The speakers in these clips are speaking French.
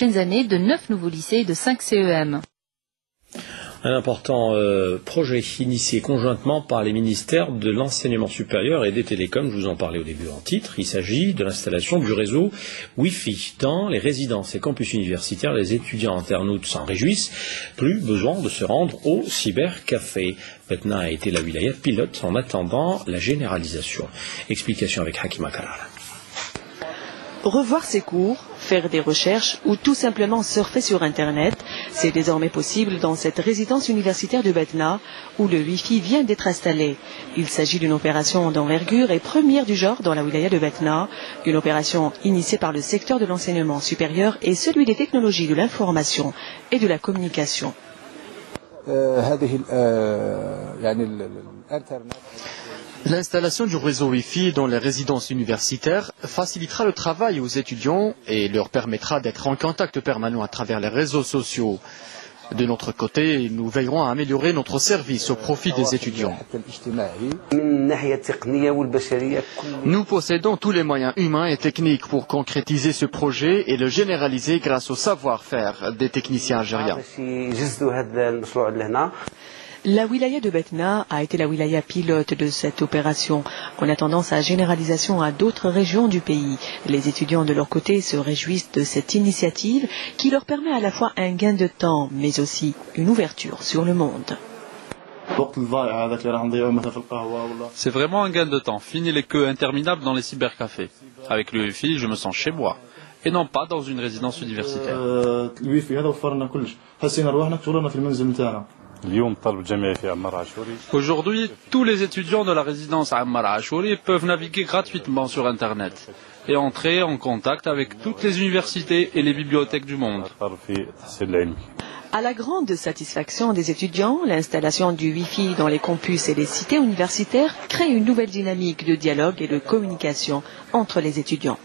prochaines années de 9 nouveaux lycées et de 5 CEM. Un important projet initié conjointement par les ministères de l'enseignement supérieur et des télécoms, je vous en parlais au début en titre. Il s'agit de l'installation du réseau Wi-Fi dans les résidences et campus universitaires. Les étudiants internautes s'en réjouissent, plus besoin de se rendre au cybercafé. Batna a été la wilaya pilote en attendant la généralisation. Explication avec Hakima Karara. Revoir ses cours, faire des recherches ou tout simplement surfer sur Internet, c'est désormais possible dans cette résidence universitaire de Batna où le Wi-Fi vient d'être installé. Il s'agit d'une opération d'envergure et première du genre dans la wilaya de Batna, une opération initiée par le secteur de l'enseignement supérieur et celui des technologies de l'information et de la communication. L'installation du réseau Wi-Fi dans les résidences universitaires facilitera le travail aux étudiants et leur permettra d'être en contact permanent à travers les réseaux sociaux. De notre côté, nous veillerons à améliorer notre service au profit des étudiants. Nous possédons tous les moyens humains et techniques pour concrétiser ce projet et le généraliser grâce au savoir-faire des techniciens algériens. La wilaya de Batna a été la wilaya pilote de cette opération. En attendant sa généralisation à d'autres régions du pays, les étudiants de leur côté se réjouissent de cette initiative qui leur permet à la fois un gain de temps, mais aussi une ouverture sur le monde. C'est vraiment un gain de temps. Fini les queues interminables dans les cybercafés. Avec le Wi-Fi, je me sens chez moi, et non pas dans une résidence universitaire. Aujourd'hui, tous les étudiants de la résidence Ammar Ashouri peuvent naviguer gratuitement sur Internet et entrer en contact avec toutes les universités et les bibliothèques du monde. À la grande satisfaction des étudiants, l'installation du Wi-Fi dans les campus et les cités universitaires crée une nouvelle dynamique de dialogue et de communication entre les étudiants.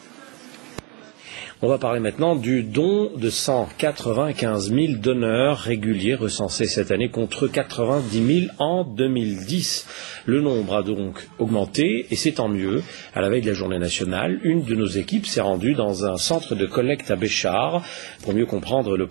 On va parler maintenant du don de 195 000 donneurs réguliers recensés cette année contre 90 000 en 2010. Le nombre a donc augmenté et c'est tant mieux. À la veille de la journée nationale, une de nos équipes s'est rendue dans un centre de collecte à Béchar pour mieux comprendre le